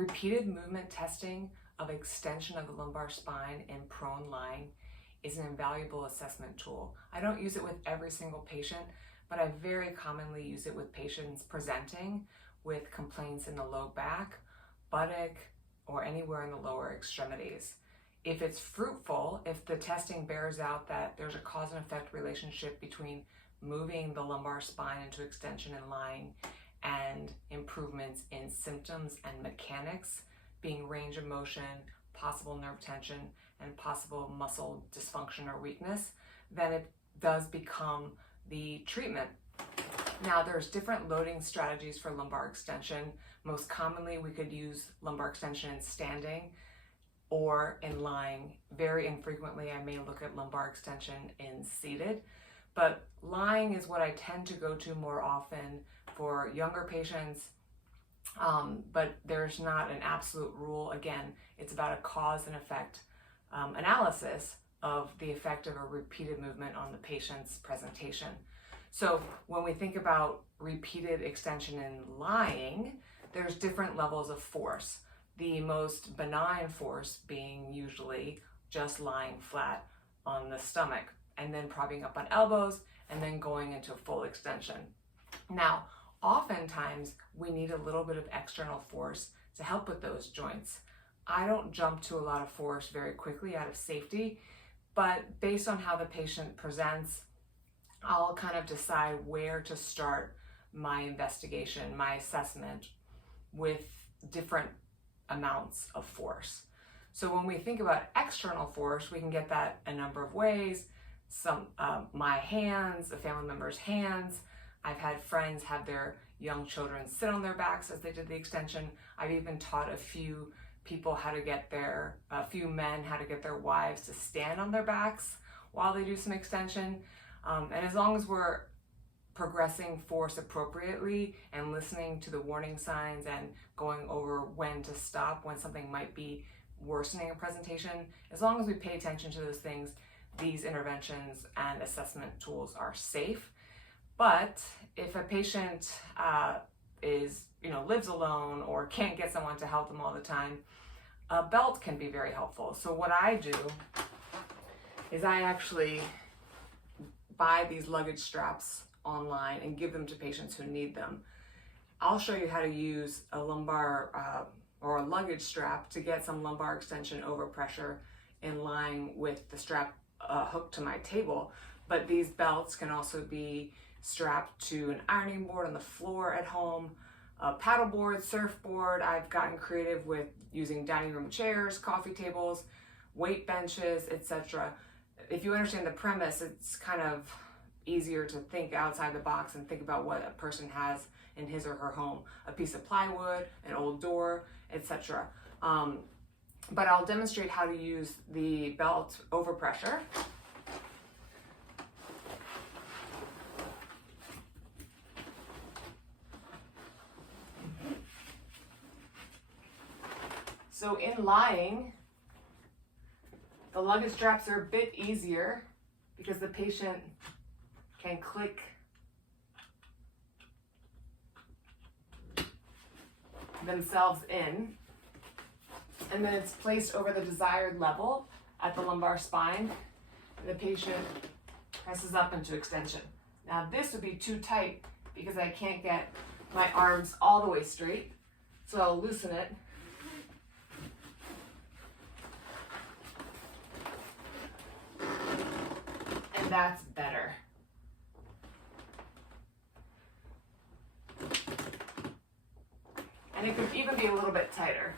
Repeated movement testing of extension of the lumbar spine in prone lying is an invaluable assessment tool. I don't use it with every single patient, but I very commonly use it with patients presenting with complaints in the low back, buttock, or anywhere in the lower extremities. If it's fruitful, if the testing bears out that there's a cause and effect relationship between moving the lumbar spine into extension and lying and improvements in symptoms and mechanics, being range of motion, possible nerve tension, and possible muscle dysfunction or weakness, then it does become the treatment. Now, there's different loading strategies for lumbar extension. Most commonly, we could use lumbar extension in standing or in lying. Very infrequently, I may look at lumbar extension in seated, but lying is what I tend to go to more often for younger patients, but there's not an absolute rule. Again, it's about a cause and effect analysis of the effect of a repeated movement on the patient's presentation. So when we think about repeated extension in lying, there's different levels of force. The most benign force being usually just lying flat on the stomach and then propping up on elbows and then going into full extension. Now, oftentimes we need a little bit of external force to help with those joints. I don't jump to a lot of force very quickly out of safety, but based on how the patient presents, I'll kind of decide where to start my investigation, my assessment with different amounts of force. So when we think about external force, we can get that a number of ways. My hands, a family member's hands. I've had friends have their young children sit on their backs as they did the extension. I've even taught a few men how to get their wives to stand on their backs while they do some extension. And as long as we're progressing force appropriately and listening to the warning signs and going over when to stop, when something might be worsening a presentation, as long as we pay attention to those things, these interventions and assessment tools are safe. But if a patient lives alone or can't get someone to help them all the time, a belt can be very helpful. So what I do is I actually buy these luggage straps online and give them to patients who need them. I'll show you how to use a lumbar or a luggage strap to get some lumbar extension over pressure in lying with the strap hooked to my table. But these belts can also be strapped to an ironing board on the floor at home, a paddleboard, surfboard. I've gotten creative with using dining room chairs, coffee tables, weight benches, etc. If you understand the premise, it's kind of easier to think outside the box and think about what a person has in his or her home, a piece of plywood, an old door, etc. But I'll demonstrate how to use the belt over pressure. So in lying, the luggage straps are a bit easier because the patient can click themselves in, and then it's placed over the desired level at the lumbar spine, and the patient presses up into extension. Now this would be too tight because I can't get my arms all the way straight, so I'll loosen it. And that's better. And it could even be a little bit tighter.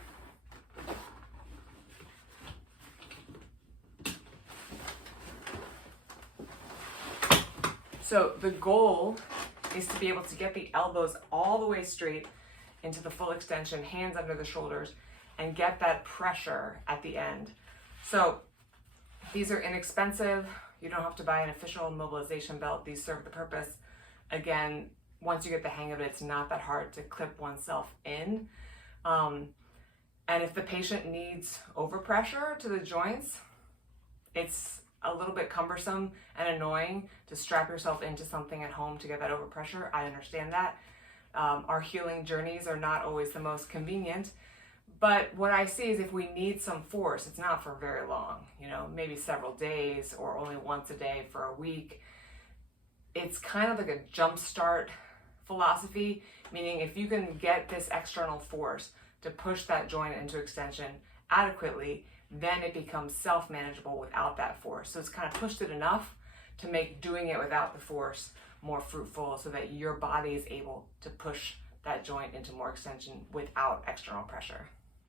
So the goal is to be able to get the elbows all the way straight into the full extension, hands under the shoulders, and get that pressure at the end. So these are inexpensive. You don't have to buy an official mobilization belt. These serve the purpose. Again, once you get the hang of it, it's not that hard to clip oneself in. And if the patient needs overpressure to the joints, it's a little bit cumbersome and annoying to strap yourself into something at home to get that overpressure. I understand that. Our healing journeys are not always the most convenient, But what I see is if we need some force, it's not for very long, you know, maybe several days or only once a day for a week. It's kind of like a jump start philosophy, meaning if you can get this external force to push that joint into extension adequately, then it becomes self-manageable without that force. So it's kind of pushed it enough to make doing it without the force more fruitful so that your body is able to push that joint into more extension without external pressure.